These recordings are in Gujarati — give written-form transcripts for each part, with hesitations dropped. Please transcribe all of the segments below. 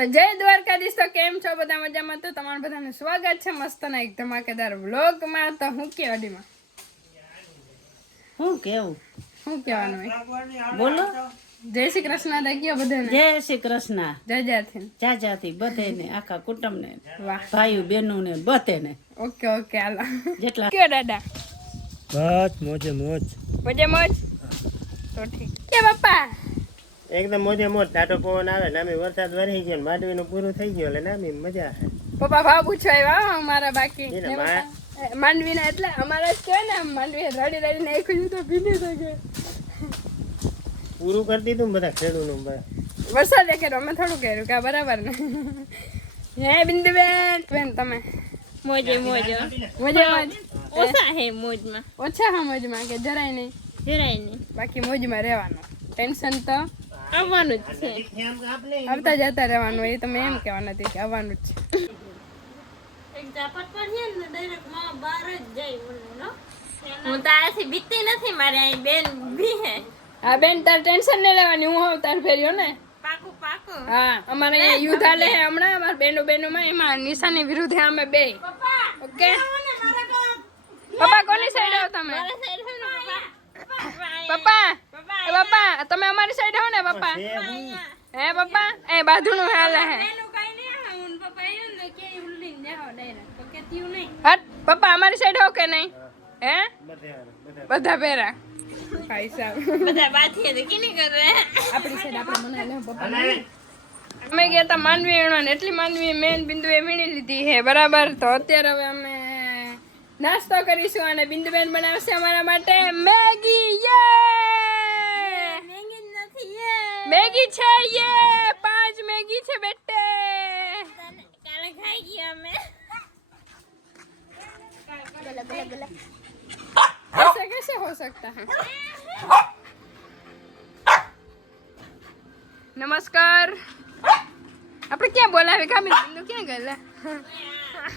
જય દ્વારકાધીશ। તો કેમ છો બધા? મજામાં? તો તમારું બધાનું સ્વાગત છે મસ્ત ના એક ધમાકેદાર વ્લોગમાં। તો હું કેવાડીમાં હું કેવું શું કહેવાનું બોલો। જય શ્રી કૃષ્ણ દઈ ગયો બધાને। જય શ્રી કૃષ્ણ। જય જાથી જાજાથી બધેને આખા કુટુંબને વાહ ભાઈઓ બહેનોને બધેને ઓકે ઓકે હાલો જેટલા કયો દાદા બસ મોજે મોજ મોજે મોજ તો ઠીક કે પપ્પા એકદમ મોજે મોજ ટાટો પવન આવે નામી વરસાદ વરસી ગયો માંડવીનું પૂરું થઈ ગયું એટલે નામી મજા છે પપ્પા ભાવ પૂછો આવ્યા અમારા બાકી એને માંડવીના એટલે અમારા જ કહેવાય ને માંડવી રડી રડીને એક તો ભીની થઈ ગઈ પૂરું કરી દીધું બધા ખેડૂતનું બધા વરસાદ કર્યો અમે થોડું કર્યું કે બરાબર ને હે બિંદુબેન બેન તમે મોજે મોજ મોજે મોજ ઓછા હે મોજમાં ઓછા હા મોજમાં કે જરાય નહીં જરાય નહીં બાકી મોજમાં રહેવાનું ટેન્શન તો આવવાનું જ છે આવતા જતા રહેવાનું એ તમે એમ કહેવા નથી કે આવવાનું જ છે એક ઝાપટ પડીએ ને ડાયરેક્ટ માં બહાર જ જાય બોલો હું તો આથી બીતી નથી મારે અહીં બેન ઊભી હે હા બેન તાર ટેન્શન નહીં લેવાની હું હોઉં તાર ફેર્યો ને પાકું પાકું હા અમારે અહીંયા યુદ્ધ હાલે છે હમણાં અમારા બેનો એમાં નિશાની વિરુદ્ધ અમે બે ઓકે પપ્પા કોની સાઈડ આવો તમે મારા સાઈડ હે ને પપ્પા એ પપ્પા તમે અમારી સાઈડ આવો ને પપ્પા હે પપ્પા એ બાજુનું હાલે હે એનું કઈ નહીં હું પપ્પા આવ્યો ને કે ઉલ્લીને જાઓ ડાયરેક્ટ તો કેતીયું નહીં હટ પપ્પા અમારી સાઈડ આવો કે નહીં હે બધા પહેરા ભાઈ સાહેબ બધા બાથી તો કેની કરે આપણી સાઈડ આપણે મને લે પપ્પા અમે ગયા તા માંડવી વીણવા એટલી માંડવી મેન બિંદુએ વીણી લીધી છે બરાબર તો અત્યારે હવે અમે નાસ્તો કરીશું અને બિંદુબેન બનાવશે અમારા માટે મેગી મેંગી નથી યે મેગી છે યે 5 મેગી છે બેટે કાલે ખાઈ ગયા અમે ऐसे कैसे हो सकता है नमस्कार આપણે ક્યાં બોલાવે કામી બિંદુ ક્યાં ગયેલા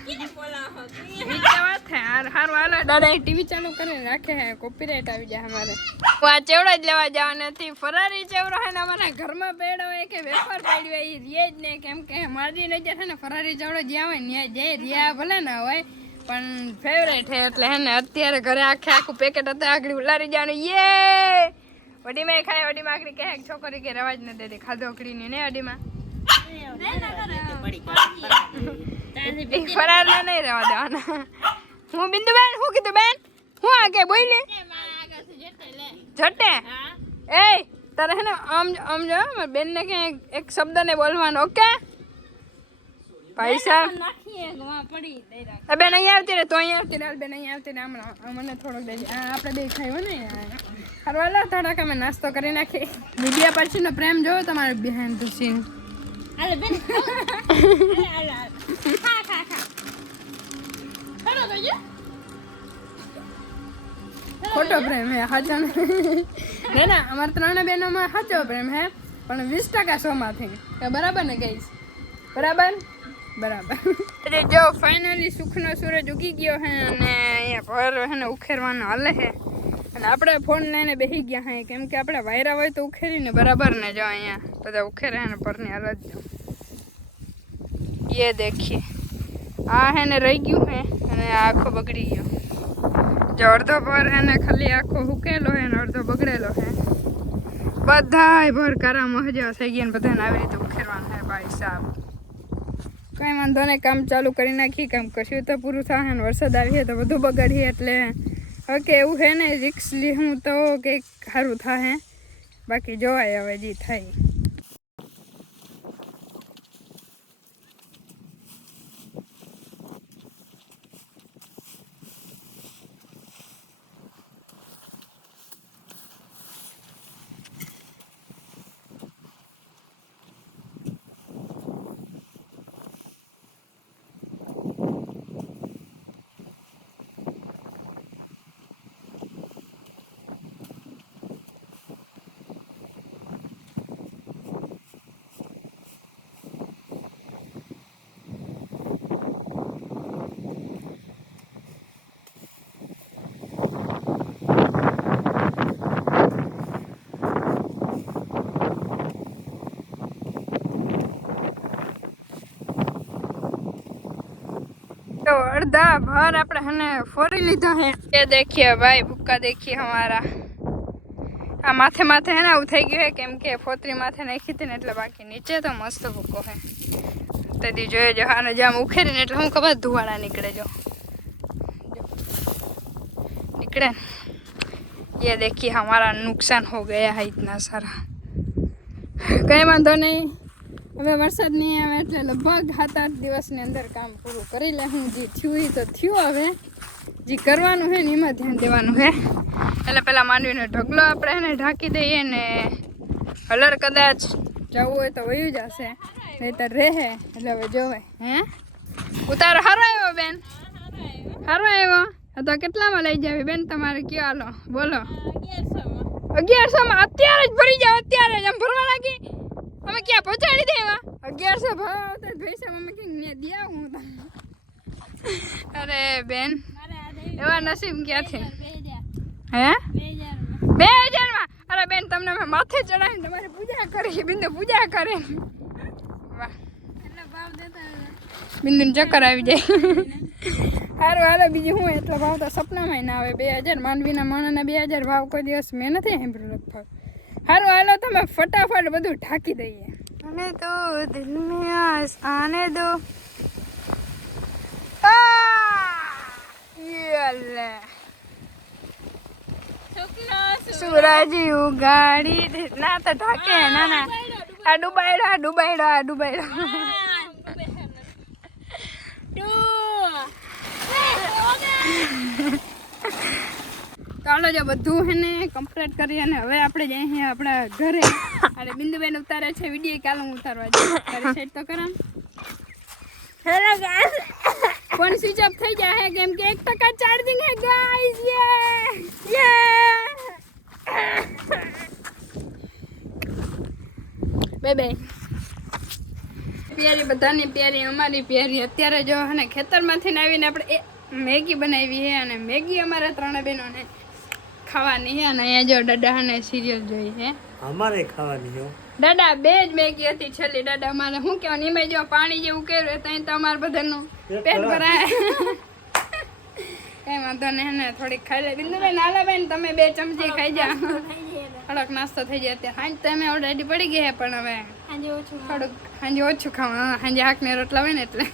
કેને બોલાવો બીજા વાત છે હારું હાલો દાદા ટીવી ચાલુ કરીને રાખે હે કોપીરાઈટ આવી જાય અમારે હું આ ચેવડો જ લેવા જવાની હતી ફરારી ચેવડો હે ને અમારા ઘરમાં પેડો હોય કે વેફર પડ્યો હોય એ રીએ જ ને કેમ કે મારી નજર છે ને ફરારી ચેવડો જ્યાં હોય ને જાય રહ્યા ભલે ના હોય પણ ફેવરેટ હે એટલે હે ને અત્યારે ઘરે આખું પેકેટ હતા આગળ ઉલારી જવાનું યે વડીમાં ખાય વડીમાં આખરી કહે છોકરી કે રવાજ ન દેતી ખાધો અકડીની ને વડીમાં ફરાર ના નહીં રહેવા દેવાના હું બિંદુબેન શું કીધું બેન હું આગે બોલી જટે એ તારે હે ને આમ જો બેન ને કે એક શબ્દ ને બોલવાનો ઓકે ભાઈ સાહેબ નાખીએ ગવા પડી બેન અહીંયા આવતી રે તો અહીંયા આવતી રે બેન અહીંયા આવતી રે હમણાં મને થોડોક દેજે આપણે બે ખાયો ને હરવાલા થોડાક અમે નાસ્તો કરી નાખી વિડીયા પછીનો પ્રેમ જોવો તમારે બિહાઇન્ડ ધ સીન હાલે બેન હાલે ખા ખા ખા ચલો તો જો ખોટો પ્રેમ હે સાચો ને ના અમારા ત્રણે બહેનોમાં સાચો પ્રેમ હે પણ 20% શોમાંથી બરાબર ને ગઈશ બરાબર બરાબર એટલે જો ફાઇનલી સુખનો સૂરજ ઉગી ગયો હે અને અહીંયા પર હે ને ઉખેરવાનો હાલે હે અને આપણે ફોન લઈને બેસી ગયા હે કેમ કે આપણે વાયરા હોય તો ઉખેરીને બરાબર ને જો અહીંયા બધા ઉખેરે હે ને પરની હાલત જો ये देखिए આ હે ને રહી ગયું હે અને આખો બગડી ગયો જો અડધો પર હે ને ખાલી આખો હુકેલો હે ને અડધો બગડેલો હે બધાય ભર કારામાં હજા થઈ ગયા ને બધાને આવી રીતે ઉખેરવાનું હે ભાઈ સાહેબ કઈ વાંધો નહીં કામ ચાલુ કરી નાખી કામ કશું તો પૂરું થાય ને વરસાદ આવીએ તો બધું બગાડીએ એટલે ઓકે એવું હે ને રિક્સ લીધું તો કંઈક સારું થાય બાકી જોવાય હવે જે થાય तो अर्धा भर આપણે હને ફોરી લીધા હે ये देखिए भाई भुक्का देखिए हमारा આ માથે માથે હે ને આવું થઈ ગયું હે કેમ કે ફોતરી માથે નાખી હતી ને એટલે બાકી નીચે તો મસ્ત ભૂકો હે તેથી જોઈએ જો આને જામ ઉખેરીને એટલે હું ખબર ધુવાડા નીકળે જો निकले ये देखिए हमारा नुकसान हो गया है इतना सारा कहीं वांधो नहीं હવે વરસાદ નહીં આવે એટલે લગભગ 7-8 દિવસની અંદર કામ પૂરું કરી લે હું જે થયું એ તો થયું હવે જે કરવાનું છે ને એમાં ધ્યાન દેવાનું છે એટલે પેલા માંડવીનો ઢગલો આપણે એને ઢાંકી દઈએ ને કલર કદાચ જવું હોય તો વયું જશે નહીતર રહે એટલે હવે જોવે હે ઉતારો સારો આવ્યો બેન સારો આવ્યો તો કેટલામાં લઈ જાવી બેન તમારે કયો હાલો બોલો 1100 માં અત્યારે જ ભરી જાવ અત્યારે જ આમ ભરવા લાગી અમે ક્યાં પહોંચાડી દેવા 1100 ભાવ આવતા પૈસા અમે કે ને દિયા હું અરે બેન એવા નસીબ ક્યાંથી હે 2000 માં અરે બેન તમને મેં માથે ચડાવીને તમારી પૂજા કરી બિંદુ પૂજા કરે વાહ એટલા ભાવ દેતા બિંદુને ચક્કર આવી જાય સારું હાલો બીજું હું એટલો ભાવ તો સપનામાં ના આવે 2000 માંડવીના માણાના 2000 ભાવ કોઈ દિવસ મેં નથી સાંભળ્યું લગભગ સારું હાલો તમે ફટાફટ બધું ઢાંકી દઈએ અને તો દિલ મેં આને દો सूरज उगाड़ी ना तो ढाके ना ना आ डुबाइडो ચાલો જો બધું હે ને કમ્પ્લીટ કરી અને હવે આપણે જઈએ છીએ આપણા ઘરે અને બિંદુબેન ઉતારે છે વિડીયો કાલે હું ઉતારવા જઈએ તારી સેટ તો કરા hello guys phone switch off થઈ જાય કેમ કે 1% ચાર્જિંગ હે ગાઈસ યે બાય પ્યારી બધાની પ્યારી અમારી પ્યારી અત્યારે જો હને ખેતરમાંથી આવીને આપણે મેગી બનાવી છે અને મેગી અમારા ત્રણે બહેનોને ખાવાની છે અને અહીંયા જો દાદા ને સિરિયલ જોઈ છે અમારે ખાવાની છે દાદા બે જ મેગી હતી છેલ્લી દાદા અમારે શું કહેવાનું એમાં જો પાણી જેવું કર્યું તો અહીં તો અમારે બધાનું પેટ ભરાય કઈ વાંધો નહીં ને થોડીક ખાઈ લે બિંદુબેન હાલા બેન તમે 2 ચમચી ખાઈ જા થોડોક નાસ્તો થઈ જાય અત્યારે હાંજ તો અમે ઓલરેડી પડી ગયા પણ હવે થોડુંક સાંજે ઓછું ખાવાનું સાંજે હાકને રોટલા હોય ને એટલે